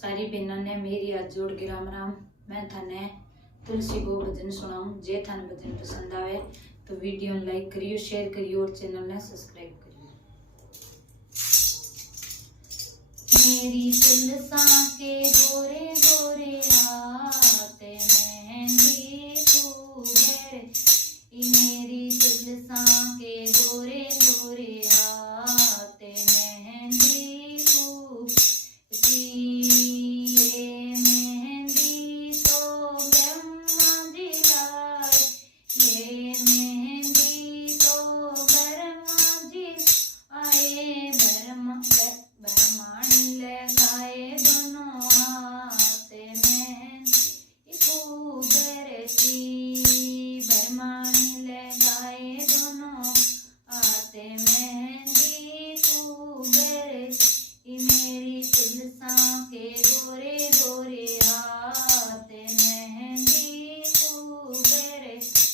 सारी बहनों ने मेरी हाथ जोड़ के राम राम। मैं थाने तुलसी को भजन सुनाऊं। जे थाने भजन पसंद आवे तो वीडियो लाइक करियो, शेयर करियो और चैनल ने सब्सक्राइब करियो। मेरी तुलसा के गोरे गोरे हाथ मेहंदी खूबे, मेरी तुलसा के गोरे गोरे हाथ मेहंदी खूब, ये मेहंदी तो ब्रह्मा जी लाए, ये मेहंदी तो ब्रह्मा जी आए, ब्रह्माणी लगाए दोनों हाथ मेहंदी खूब रची, ब्रह्माणी लगाए दोनों हाथ मेहंदी खूब रची, मेरी तुलसा के गोरे गोरे हाथ मेहंदी खूब रची,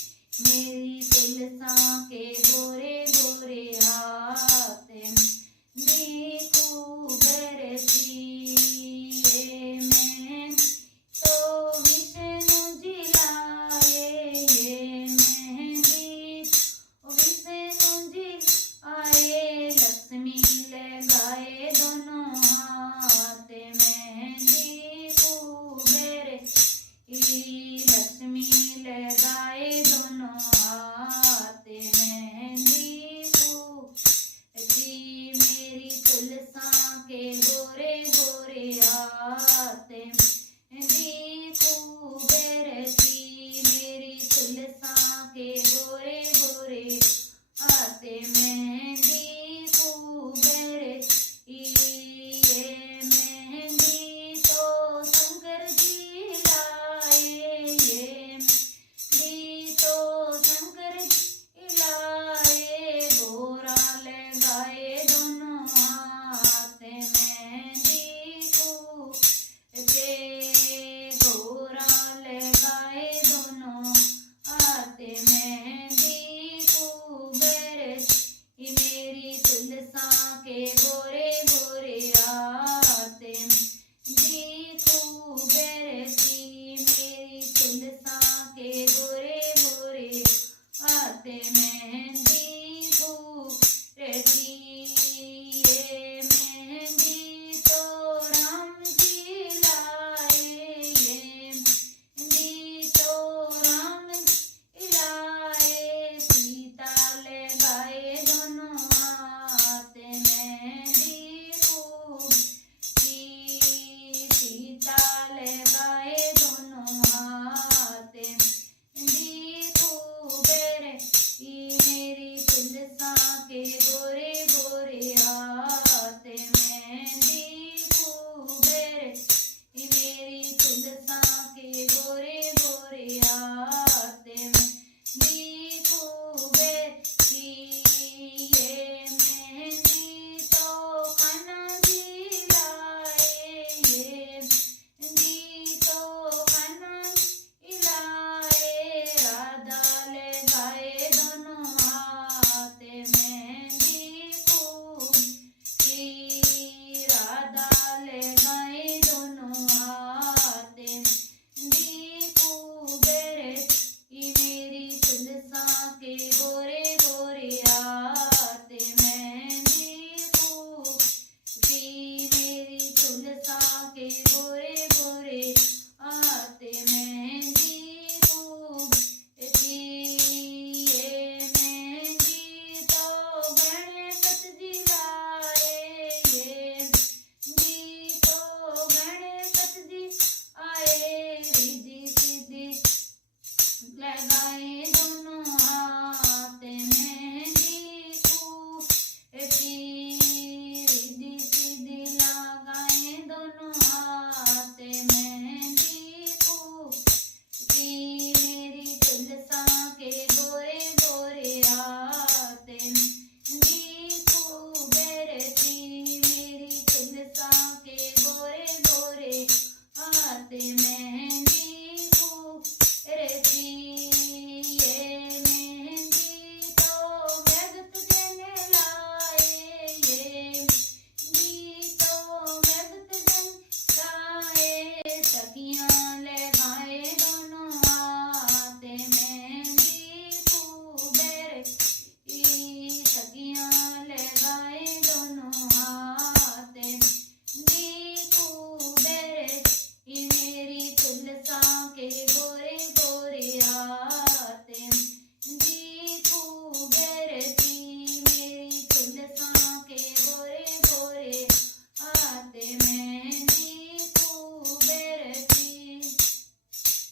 मेरी तुलसा के गोरे गोरे हाथ मेहंदी खूब रची, ये मेहंदी तो विष्णु जी लाए, ये मेहंदी विष्णु जी आए, लक्ष्मी लगाए दोनों हाथ मेहंदी खूब रची, लक्ष्मी लगाए दोनों हाथ मेहंदी खूब रची, मेरी तुलसा के गोरे गोरे हाथ